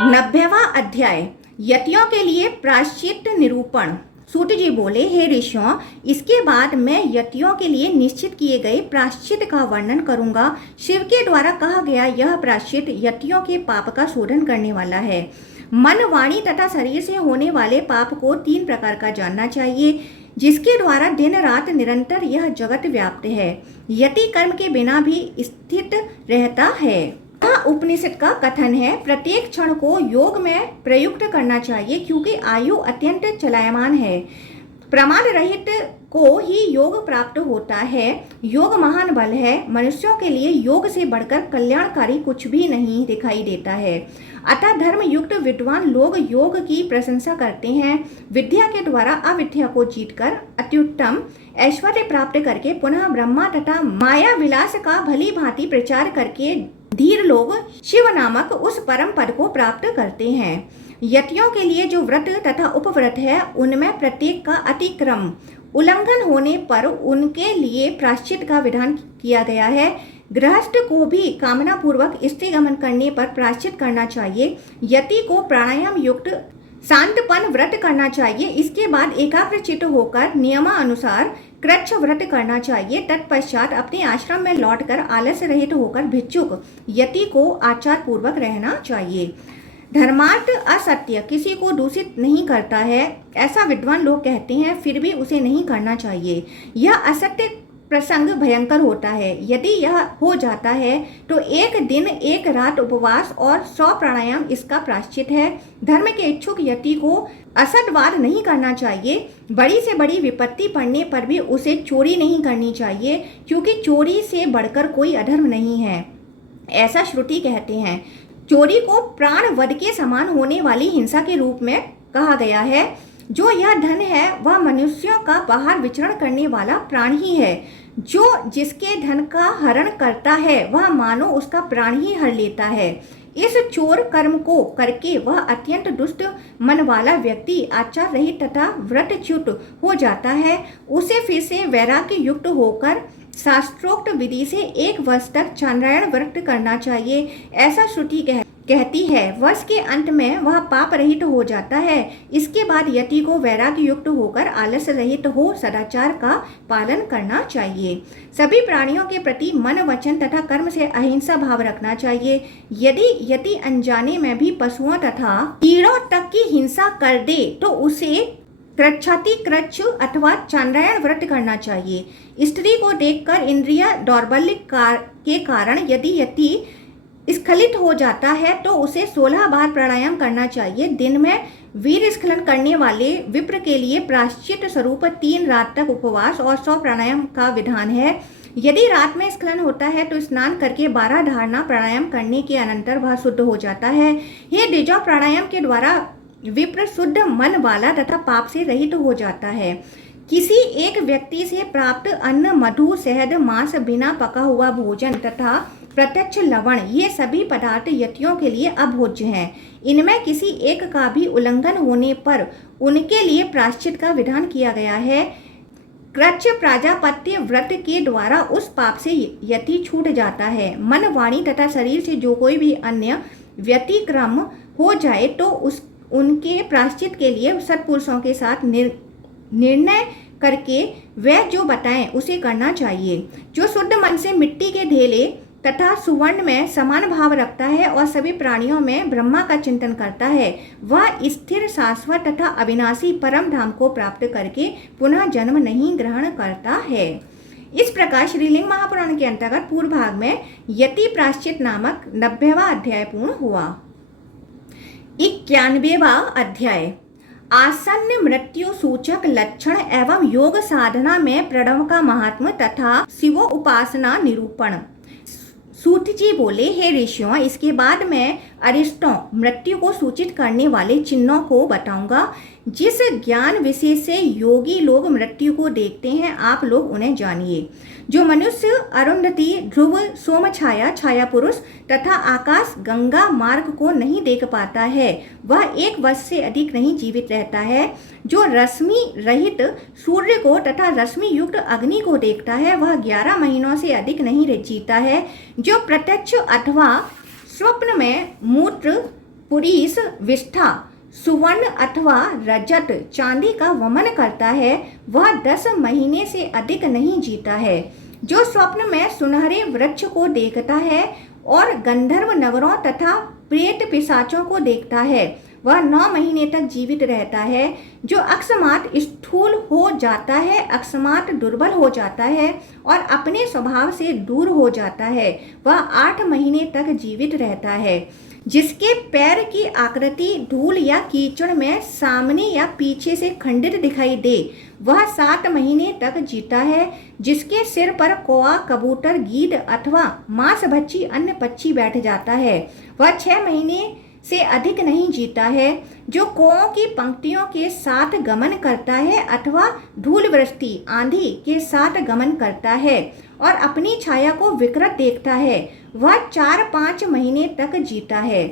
90वां अध्याय यतियों के लिए प्रायश्चित निरूपण। सूत जी बोले, हे ऋषियों, इसके बाद मैं यतियों के लिए निश्चित किए गए प्रायश्चित का वर्णन करूंगा। शिव के द्वारा कहा गया यह प्रायश्चित यतियों के पाप का शोधन करने वाला है। मन, वाणी तथा शरीर से होने वाले पाप को 3 प्रकार का जानना चाहिए, जिसके द्वारा दिन रात निरंतर यह जगत व्याप्त है। यति कर्म के बिना भी स्थित रहता है। यह उपनिषद का कथन है, प्रत्येक क्षण को योग में प्रयुक्त करना चाहिए, क्योंकि आयु अत्यंत चलायमान है। प्रमाद रहित को ही योग प्राप्त होता है। योग महान बल है। मनुष्यों के लिए योग से बढ़कर कल्याणकारी कुछ भी नहीं दिखाई देता है। अतः धर्म युक्त विद्वान लोग योग की प्रशंसा करते हैं। विद्या के द्वारा अविद्या को जीतकर अत्युत्तम ऐश्वर्य प्राप्त करके पुनः ब्रह्मा तथा माया विलास का भली भांति प्रचार करके धीर लोग शिव नामक उस परम पद को प्राप्त करते हैं। यतियों के लिए जो व्रत तथा उपव्रत है, उनमें प्रत्येक का अतिक्रम उल्लंघन होने पर उनके लिए प्रायश्चित का विधान किया गया है। गृहस्थ को भी कामना पूर्वक स्त्री गमन करने पर प्रायश्चित करना चाहिए। यति को प्राणायाम युक्त शांतपन व्रत करना चाहिए। इसके बाद एकाग्रचित्त होकर नियमानुसार कृच्छ व्रत करना चाहिए। तत्पश्चात अपने आश्रम में लौटकर आलस्य रहित होकर भिक्षुक यति को आचार पूर्वक रहना चाहिए। धर्मार्थ असत्य किसी को दूषित नहीं करता है, ऐसा विद्वान लोग कहते हैं, फिर भी उसे नहीं करना चाहिए। यह असत्य प्रसंग भयंकर होता है। यदि यह हो जाता है तो 1 दिन 1 रात उपवास और 100 प्राणायाम इसका प्रायश्चित है। धर्म के इच्छुक यति को असतवाद नहीं करना चाहिए। बड़ी से बड़ी विपत्ति पड़ने पर भी उसे चोरी नहीं करनी चाहिए, क्योंकि चोरी से बढ़कर कोई अधर्म नहीं है, ऐसा श्रुति कहते हैं। चोरी को प्राण वध के समान होने वाली हिंसा के रूप में कहा गया है। जो यह धन है वह मनुष्यों का बाहर विचरण करने वाला प्राण ही है। जो जिसके धन का हरण करता है वह मानो उसका प्राण ही हर लेता है। इस चोर कर्म को करके वह अत्यंत दुष्ट मन वाला व्यक्ति आचार रहित तथा व्रतच्युत हो जाता है। उसे फिर से वैराग्य युक्त होकर शास्त्रोक्त विधि से 1 वर्ष तक चांद्रायण व्रत करना चाहिए, ऐसा श्रुति कहती है। वर्ष के अंत में वह पाप रहित हो जाता है। इसके बाद यति को वैराग्य युक्त होकर आलस्य रहित हो सदाचार का पालन करना चाहिए। सभी प्राणियों के प्रति मन, वचन तथा कर्म से अहिंसा भाव रखना चाहिए। यदि यति अनजाने में भी पशुओं तथा कीड़ों तक की हिंसा कर दे तो उसे कृच्छ अथवा चांद्रायण व्रत करना चाहिए। स्त्री को देखकर इंद्रिय दौर्बल्य के कारण यदि यति स्खलित हो जाता है तो उसे 16 बार प्राणायाम करना चाहिए। दिन में वीर स्खलन करने वाले विप्र के लिए प्रायश्चित स्वरूप 3 रात तक उपवास और 100 प्राणायाम का विधान है। यदि रात में स्खलन होता है तो स्नान करके 12 धारणा प्राणायाम करने के अनंतर वह शुद्ध हो जाता है। हे द्विजा, प्राणायाम के द्वारा विप्र शुद्ध मन वाला तथा पाप से रहित हो जाता है। किसी एक व्यक्ति से प्राप्त अन्न, मधु, शहद, मांस, बिना पका हुआ भोजन तथा प्रत्यक्ष लवण, ये सभी पदार्थ यतियों के लिए अभोज्य हैं। इनमें किसी एक का भी उल्लंघन होने पर उनके लिए प्रायश्चित का विधान किया गया है। कृच्छ प्राजापत्य व्रत के द्वारा उस पाप से यति छूट जाता है। मन, वाणी तथा शरीर से जो कोई भी अन्य व्यतिक्रम हो जाए तो उनके प्रायश्चित के लिए सत्पुरुषों के साथ निर्णय करके वह जो बताएं उसे करना चाहिए। जो शुद्ध मन से मिट्टी के ढेले तथा सुवर्ण में समान भाव रखता है और सभी प्राणियों में ब्रह्मा का चिंतन करता है, वह स्थिर, शाश्वत तथा अविनाशी परम धाम को प्राप्त करके पुनः जन्म नहीं ग्रहण करता है। इस प्रकार श्रीलिंग महापुराण के अंतर्गत पूर्व भाग में यति प्रायश्चित नामक 90वां अध्याय पूर्ण हुआ। 91वां अध्याय आसन्न मृत्यु सूचक लक्षण एवं योग साधना में प्रणव का महात्म तथा शिवो उपासना निरूपण। सूत जी बोले, हे ऋषियों, इसके बाद मैं अरिष्टों मृत्यु को सूचित करने वाले चिन्हों को बताऊंगा। जिस ज्ञान विशेष से योगी लोग मृत्यु को देखते हैं, आप लोग उन्हें जानिए। जो मनुष्य अरुंधति, ध्रुव, सोम छाया, छाया पुरुष तथा आकाश गंगा मार्ग को नहीं देख पाता है, वह 1 वर्ष से अधिक नहीं जीवित रहता है। जो रश्मि रहित सूर्य को तथा रश्मि युक्त अग्नि को देखता है, वह 11 महीनों से अधिक नहीं जीता है। जो प्रत्यक्ष अथवा स्वप्न में मूत्र पुरीस विष्ठा सुवर्ण अथवा रजत चांदी का वमन करता है वह 10 महीने से अधिक नहीं जीता है। जो स्वप्न में सुनहरे वृक्ष को देखता है और गंधर्व नगरों तथा प्रेत पिशाचों को देखता है वह 9 महीने तक जीवित रहता है। जो अकस्मात स्थूल हो जाता है, अकस्मात दुर्बल हो जाता है और अपने स्वभाव से दूर हो जाता है वह 8 महीने तक जीवित रहता है। जिसके पैर की आकृति धूल या कीचड़ में सामने या पीछे से खंडित दिखाई दे वह 7 महीने तक जीता है। जिसके सिर पर कौआ, कबूतर, गीद अथवा मांसभक्षी अन्य पक्षी बैठ जाता है वह 6 महीने से अधिक नहीं जीता है। जो कौओं की पंक्तियों के साथ गमन करता है अथवा धूल वृष्टि आंधी के साथ गमन करता है और अपनी छाया को विकृत देखता है वह 4-5 महीने तक जीता है।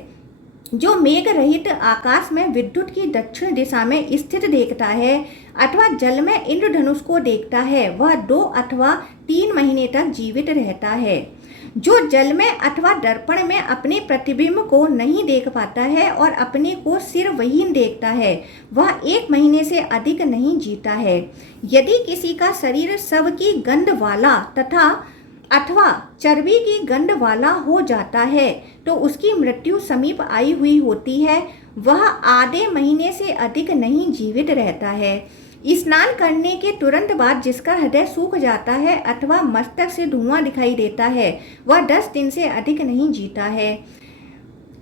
जो मेघ रहित आकाश में विद्युत की दक्षिण दिशा में स्थित देखता है अथवा जल में इंद्रधनुष को देखता है वह 2 अथवा 3 महीने तक जीवित रहता है। जो जल में अथवा दर्पण में अपने प्रतिबिंब को नहीं देख पाता है और अपने को सिरविहीन देखता है वह 1 महीने से अधिक नहीं जीता है। यदि किसी का शरीर शव की गंध वाला तथा अथवा चर्बी की गंध वाला हो जाता है तो उसकी मृत्यु समीप आई हुई होती है वह आधे महीने से अधिक नहीं जीवित रहता है। स्नान करने के तुरंत बाद जिसका हृदय सूख जाता है अथवा मस्तक से धुआं दिखाई देता है वह 10 दिन से अधिक नहीं जीता है।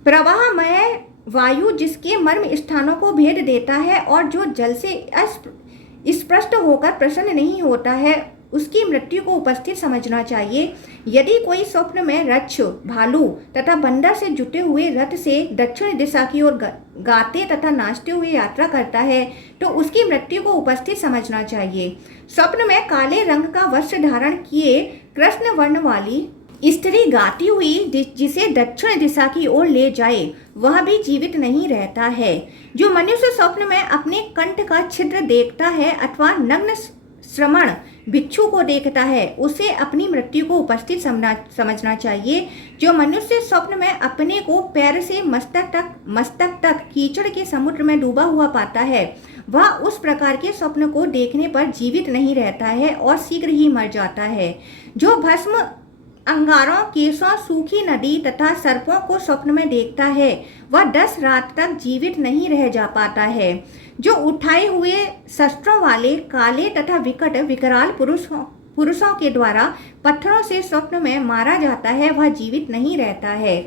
प्रवाहमय वायु जिसके मर्म स्थानों को भेद देता है और जो जल से स्पष्ट होकर प्रसन्न नहीं होता है उसकी मृत्यु को उपस्थित समझना चाहिए। यदि कोई स्वप्न में रक्ष, भालू तथा बंदर से जुटे हुए रथ से दक्षिण दिशा की ओर गाते तथा नाचते हुए यात्रा करता है तो उसकी मृत्यु को उपस्थित समझना चाहिए। स्वप्न में काले रंग का वस्त्र धारण किए कृष्ण वर्ण वाली स्त्री गाती हुई जिसे दक्षिण दिशा की ओर ले जाए वह भी जीवित नहीं रहता है। जो मनुष्य स्वप्न में अपने कंठ का छिद्र देखता है अथवा नग्न श्रमण भिक्षु को देखता है उसे अपनी मृत्यु को उपस्थित समझना चाहिए। जो मनुष्य स्वप्न में अपने को पैर से मस्तक तक कीचड़ के समुद्र में डूबा हुआ पाता है वह उस प्रकार के स्वप्न को देखने पर जीवित नहीं रहता है और शीघ्र ही मर जाता है। जो भस्म अंगारों, केशों, सूखी नदी तथा सर्पों को स्वप्न में देखता है वह 10 रात तक जीवित नहीं रह जा पाता है। जो उठाए हुए शस्त्रों वाले काले तथा विकट विकराल पुरुषों के द्वारा पत्थरों से स्वप्न में मारा जाता है वह जीवित नहीं रहता है।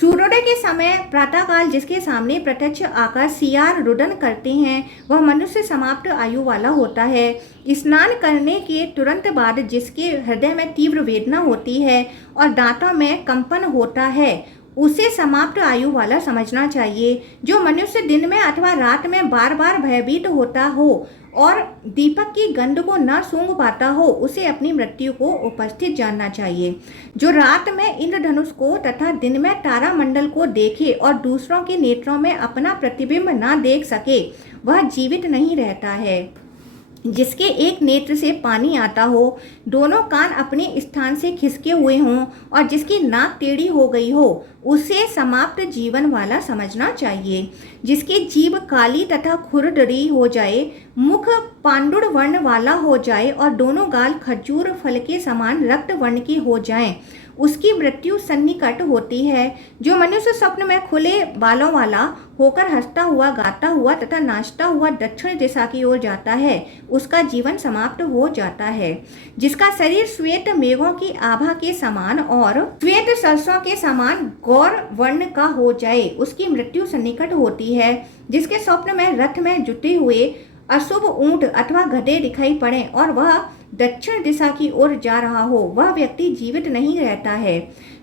सूर्योदय के समय प्रातःकाल जिसके सामने प्रत्यक्ष आकर सियार रुदन करते हैं वह मनुष्य समाप्त आयु वाला होता है। स्नान करने के तुरंत बाद जिसके हृदय में तीव्र वेदना होती है और दांतों में कंपन होता है उसे समाप्त आयु वाला समझना चाहिए। जो मनुष्य दिन में अथवा रात में बार बार भयभीत होता हो और दीपक की गंध को न सूंघ पाता हो उसे अपनी मृत्यु को उपस्थित जानना चाहिए। जो रात में इंद्रधनुष को तथा दिन में तारामंडल को देखे और दूसरों के नेत्रों में अपना प्रतिबिंब न देख सके वह जीवित नहीं रहता है। जिसके एक नेत्र से पानी आता हो, दोनों कान अपने स्थान से खिसके हुए हों और जिसकी नाक टेढ़ी हो गई हो उसे समाप्त जीवन वाला समझना चाहिए। जिसकी जीभ काली तथा खुरदरी हो जाए, मुख पांडुर वर्ण वाला हो जाए और दोनों गाल खजूर फल के समान रक्त वर्ण के हो जाएं, उसकी मृत्यु सन्निकट होती है। जो मनुष्य स्वप्न में खुले बालों वाला होकर हंसता हुआ, गाता हुआ तथा नाचता हुआ दक्षिण दिशा की ओर जाता है उसका जीवन समाप्त हो जाता है। जिसका शरीर श्वेत मेघों की आभा के समान और श्वेत सरसों के समान गौर वर्ण का हो जाए उसकी मृत्यु सन्निकट होती है। जिसके स्वप्न में रथ में जुटे हुए अशुभ ऊंट अथवा गधे दिखाई पड़े और वह दक्षिण दिशा की ओर जा रहा हो वह व्यक्ति जीवित नहीं रहता है।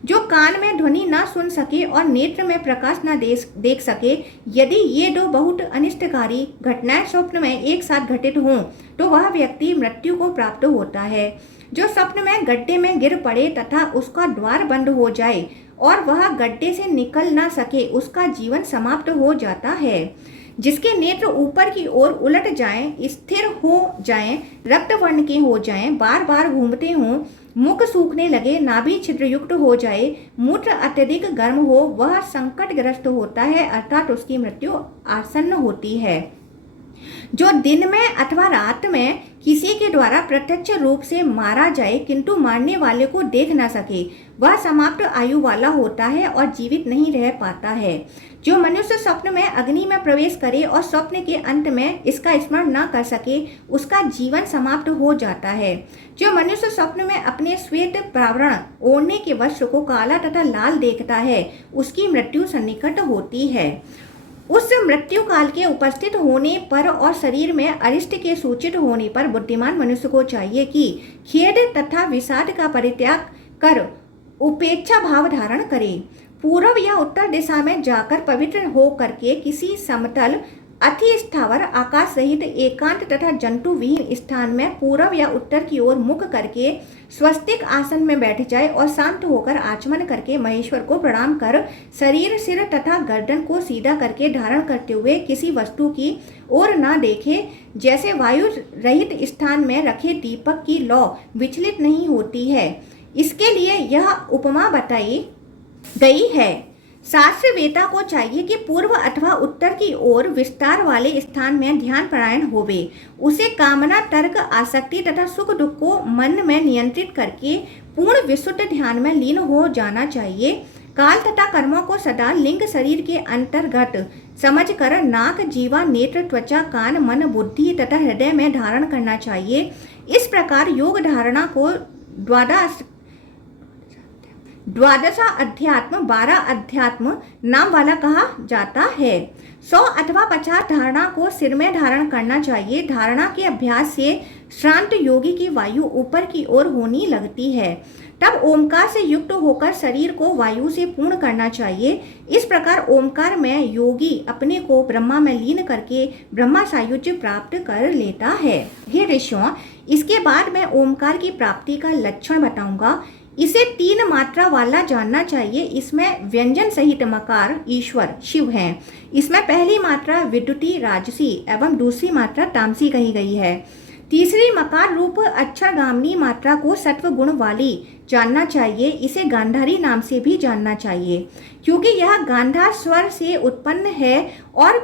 जो कान में ध्वनि न सुन सके और नेत्र में प्रकाश न देख सके, यदि ये दो बहुत अनिष्टकारी घटनाएं स्वप्न में एक साथ घटित हों तो वह व्यक्ति मृत्यु को प्राप्त होता है। जो स्वप्न में गड्ढे में गिर पड़े तथा उसका द्वार बंद हो जाए और वह गड्ढे से निकल न सके उसका जीवन समाप्त हो जाता है। जिसके नेत्र ऊपर की ओर उलट जाएं, स्थिर हो जाएं, रक्त वर्ण के हो जाएं, बार बार घूमते हों, मुख सूखने लगे, नाभि छिद्रयुक्त हो जाए, मूत्र अत्यधिक गर्म हो, वह संकटग्रस्त होता है, अर्थात उसकी मृत्यु आसन्न होती है। जो दिन में अथवा रात में किसी के द्वारा प्रत्यक्ष रूप से मारा जाए किंतु मारने वाले को देख न सके, वह समाप्त आयु वाला होता है और जीवित नहीं रह पाता है। जो मनुष्य स्वप्न में अग्नि में प्रवेश करे और स्वप्न के अंत में इसका स्मरण न कर सके, उसका जीवन समाप्त हो जाता है। जो मनुष्य स्वप्न में अपने श्वेत प्रावरण ओढ़ने के वस्त्र को काला तथा लाल देखता है, उसकी मृत्यु सन्निकट होती है। उस मृत्यु काल के उपस्थित होने पर और शरीर में अरिष्ट के सूचित होने पर बुद्धिमान मनुष्य को चाहिए कि खेद तथा विषाद का परित्याग कर उपेक्षा भाव धारण करे। पूर्व या उत्तर दिशा में जाकर पवित्र हो करके किसी समतल अति स्थावर आकाश सहित एकांत तथा जंतु विहीन स्थान में पूर्व या उत्तर की ओर मुख करके स्वस्तिक आसन में बैठ जाए और शांत होकर आचमन करके महेश्वर को प्रणाम कर शरीर, सिर तथा गर्दन को सीधा करके धारण करते हुए किसी वस्तु की ओर न देखे, जैसे वायु रहित स्थान में रखे दीपक की लौ विचलित नहीं होती है। इसके लिए यह उपमा बताई गई है। शास्त्र वेता को चाहिए कि पूर्व अथवा उत्तर की ओर विस्तार वाले स्थान में ध्यान परायण होवे। उसे कामना, तर्क, आसक्ति तथा सुख दुख को मन में नियंत्रित करके पूर्ण विशुद्ध ध्यान में लीन हो जाना चाहिए। काल तथा कर्मों को सदा लिंग शरीर के अंतर्गत समझकर नाक, जीवा, नेत्र, त्वचा, कान, मन, बुद्धि तथा हृदय में धारण करना चाहिए। इस प्रकार योग धारणा को द्वादशा अध्यात्म, 12 अध्यात्म नाम वाला कहा जाता है। 100 अथवा 50 धारणा को सिर में धारण करना चाहिए। धारणा के अभ्यास से श्रांत योगी की वायु ऊपर की ओर होने लगती है। तब ओमकार से युक्त होकर शरीर को वायु से पूर्ण करना चाहिए। इस प्रकार ओमकार में योगी अपने को ब्रह्मा में लीन करके ब्रह्मा सायुज्य प्राप्त कर लेता है। ये ऋषियों, इसके बाद मैं ओमकार की प्राप्ति का लक्षण बताऊंगा। इसे 3 मात्रा वाला जानना चाहिए। इसमें व्यंजन सहित मकार ईश्वर शिव हैं। इसमें पहली मात्रा विद्युती राजसी एवं दूसरी मात्रा तामसी कही गई है। तीसरी मकार रूप अक्षरगामिनी मात्रा को सत्व गुण वाली जानना चाहिए। इसे गांधारी नाम से भी जानना चाहिए, क्योंकि यह गांधार स्वर से उत्पन्न है और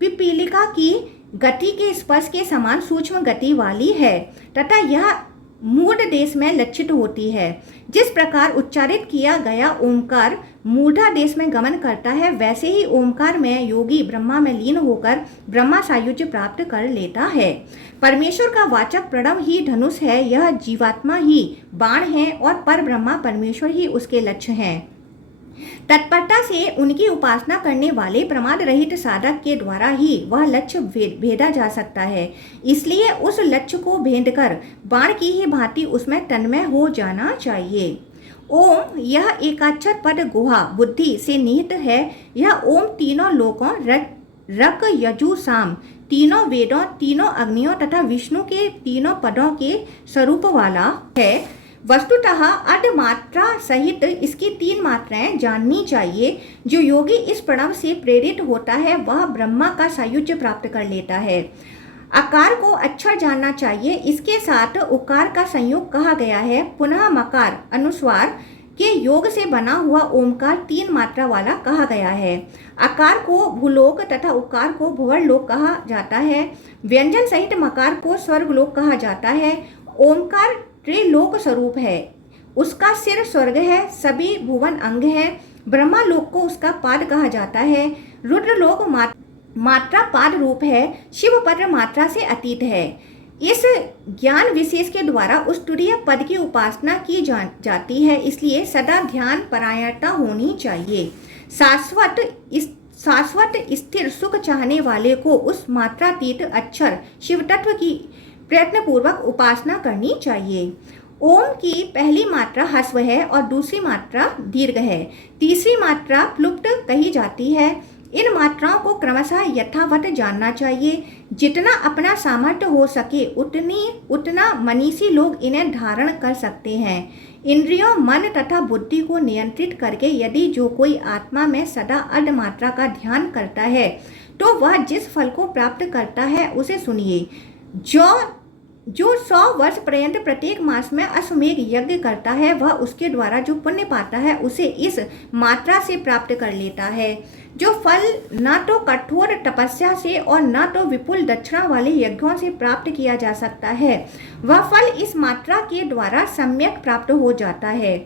पिपीलिका की गति के स्पर्श के समान सूक्ष्म गति वाली है तथा यह मूढ़ देश में लक्षित होती है। जिस प्रकार उच्चारित किया गया ओमकार मूढ़ा देश में गमन करता है, वैसे ही ओमकार में योगी ब्रह्मा में लीन होकर ब्रह्मा सायुज्य प्राप्त कर लेता है। परमेश्वर का वाचक प्रणव ही धनुष है, यह जीवात्मा ही बाण है और पर ब्रह्मा परमेश्वर ही उसके लक्ष्य हैं। तत्परता से उनकी उपासना करने वाले प्रमाद रहित साधक के द्वारा ही वह लक्ष्य भेदा जा सकता है। इसलिए उस लक्ष्य को भेदकर बाण की ही भांति उसमें तन्मय हो जाना चाहिए। ओम यह एकाक्षर पद गुहा बुद्धि से निहित है। यह ओम तीनों लोकों रक यजु साम, तीनों वेदों, तीनों अग्नियों तथा विष्णु के तीनों पदों के स्वरूप वाला है। वस्तुतः अर्ध मात्रा सहित इसकी 3 मात्राएं जाननी चाहिए। जो योगी इस प्रणव से प्रेरित होता है वह ब्रह्मा का सायुज्य प्राप्त कर लेता है। आकार को अक्षर जानना चाहिए। इसके साथ उकार का संयोग कहा गया है। पुनः मकार अनुस्वार के योग से बना हुआ ओमकार 3 मात्रा वाला कहा गया है। आकार को भूलोक तथा उकार को भुवरलोक कहा जाता है। व्यंजन सहित मकार को स्वर्गलोक कहा जाता है। ओमकार त्रिलोक स्वरूप है। उसका सिर स्वर्ग है, सभी भुवन अंग है। ब्रह्मा लोक को उसका पाद कहा जाता है। रुद्रलोक मात्रा पाद रूप है। शिव पद मात्रा से अतीत है। इस ज्ञान विशेष के द्वारा उस तुरीय पद की उपासना की जाती है। इसलिए सदा ध्यान परायणता होनी चाहिए। शाश्वत स्थिर सुख चाहने वाले को उस मात्रातीत अक्षर शिव तत्व की प्रयत्न पूर्वक उपासना करनी चाहिए। ओम की पहली मात्रा ह्रस्व है और दूसरी मात्रा दीर्घ है। तीसरी मात्रा प्लुप्त कही जाती है। इन मात्राओं को क्रमशः यथावत जानना चाहिए। जितना अपना सामर्थ्य हो सके उतना मनीषी लोग इन्हें धारण कर सकते हैं। इंद्रियों, मन तथा बुद्धि को नियंत्रित करके यदि जो कोई आत्मा में सदा अर्ध मात्रा का ध्यान करता है तो वह जिस फल को प्राप्त करता है उसे सुनिए। जो 100 वर्ष पर्यंत प्रत्येक मास में अश्वमेध यज्ञ करता है वह उसके द्वारा जो पुण्य पाता है उसे इस मात्रा से प्राप्त कर लेता है। जो फल न तो कठोर तपस्या से और न तो विपुल दक्षिणा वाले यज्ञों से प्राप्त किया जा सकता है, वह फल इस मात्रा के द्वारा सम्यक प्राप्त हो जाता है।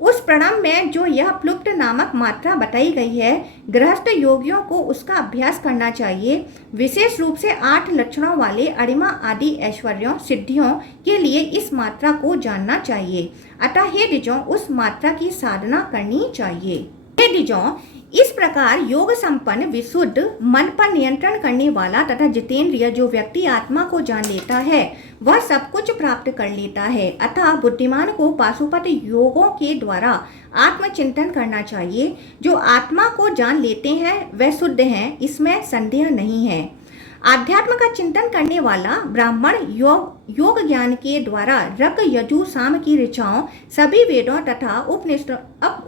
उस प्रणव में जो यह प्लुप्त नामक मात्रा बताई गई है, गृहस्थ योगियों को उसका अभ्यास करना चाहिए। विशेष रूप से 8 लक्षणों वाले अरिमा आदि ऐश्वर्यों सिद्धियों के लिए इस मात्रा को जानना चाहिए। अतः हे द्विजों, उस मात्रा की साधना करनी चाहिए। हे द्विजों, इस प्रकार योग संपन्न विशुद्ध मन पर नियंत्रण करने वाला तथा जितेंद्रिय जो व्यक्ति आत्मा को जान लेता है वह सब कुछ प्राप्त कर लेता है। अतः बुद्धिमान को पाशुपत योगों के द्वारा आत्मचिंतन करना चाहिए। जो आत्मा को जान लेते हैं वह शुद्ध हैं, इसमें संदेह नहीं है। आध्यात्म का चिंतन करने वाला ब्राह्मण योग ज्ञान के द्वारा रक यजु साम की ऋचाओं सभी वेदों तथा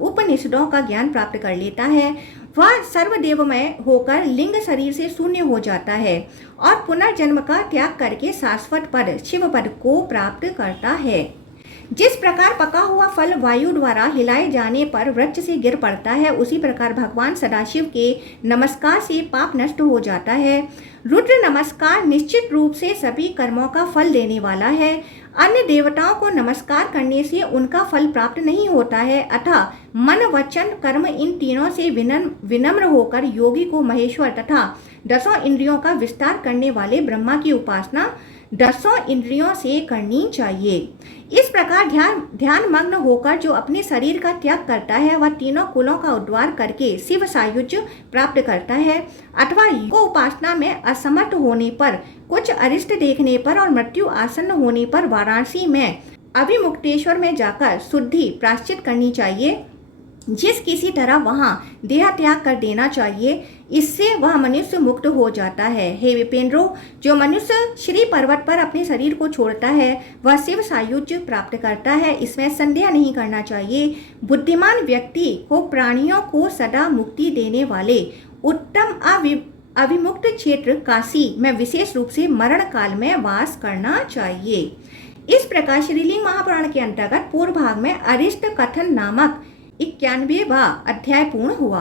उपनिषदों का ज्ञान प्राप्त कर लेता है। वह सर्वदेवमय होकर लिंग शरीर से शून्य हो जाता है और पुनर्जन्म का त्याग करके शाश्वत पद शिव पद को प्राप्त करता है। जिस प्रकार पका हुआ फल वायु द्वारा हिलाए जाने पर वृक्ष से गिर पड़ता है, उसी प्रकार भगवान सदाशिव के नमस्कार से पाप नष्ट हो जाता है। रुद्र नमस्कार निश्चित रूप से सभी कर्मों का फल देने वाला है। अन्य देवताओं को नमस्कार करने से उनका फल प्राप्त नहीं होता है। अतः मन वचन कर्म इन तीनों से विनम्र होकर योगी को महेश्वर तथा 10 इंद्रियों का विस्तार करने वाले ब्रह्मा की उपासना 10 इंद्रियों से करनी चाहिए। इस प्रकार ध्यान मग्न होकर जो अपने शरीर का त्याग करता है वह तीनों कुलों का उद्धार करके शिव सायुज्य प्राप्त करता है। अथवा योग उपासना में असमर्थ होने पर, कुछ अरिष्ट देखने पर और मृत्यु आसन्न होने पर वाराणसी में अभिमुक्तेश्वर में जाकर शुद्धि प्रायश्चित करनी चाहिए। जिस किसी तरह वहाँ देह त्याग कर देना चाहिए, इससे वह मनुष्य मुक्त हो जाता है। हे विपेंद्रो, जो मनुष्य श्री पर्वत पर अपने शरीर को छोड़ता है वह शिव सायुज्य प्राप्त करता है, इसमें संदेह नहीं करना चाहिए। बुद्धिमान व्यक्ति को प्राणियों को सदा मुक्ति देने वाले उत्तम अभिमुक्त क्षेत्र काशी में विशेष रूप से मरण काल में वास करना चाहिए। इस प्रकार श्रीलिंग महापुराण के अंतर्गत पूर्व भाग में अरिष्ट कथन नामक 91वां अध्याय पूर्ण हुआ।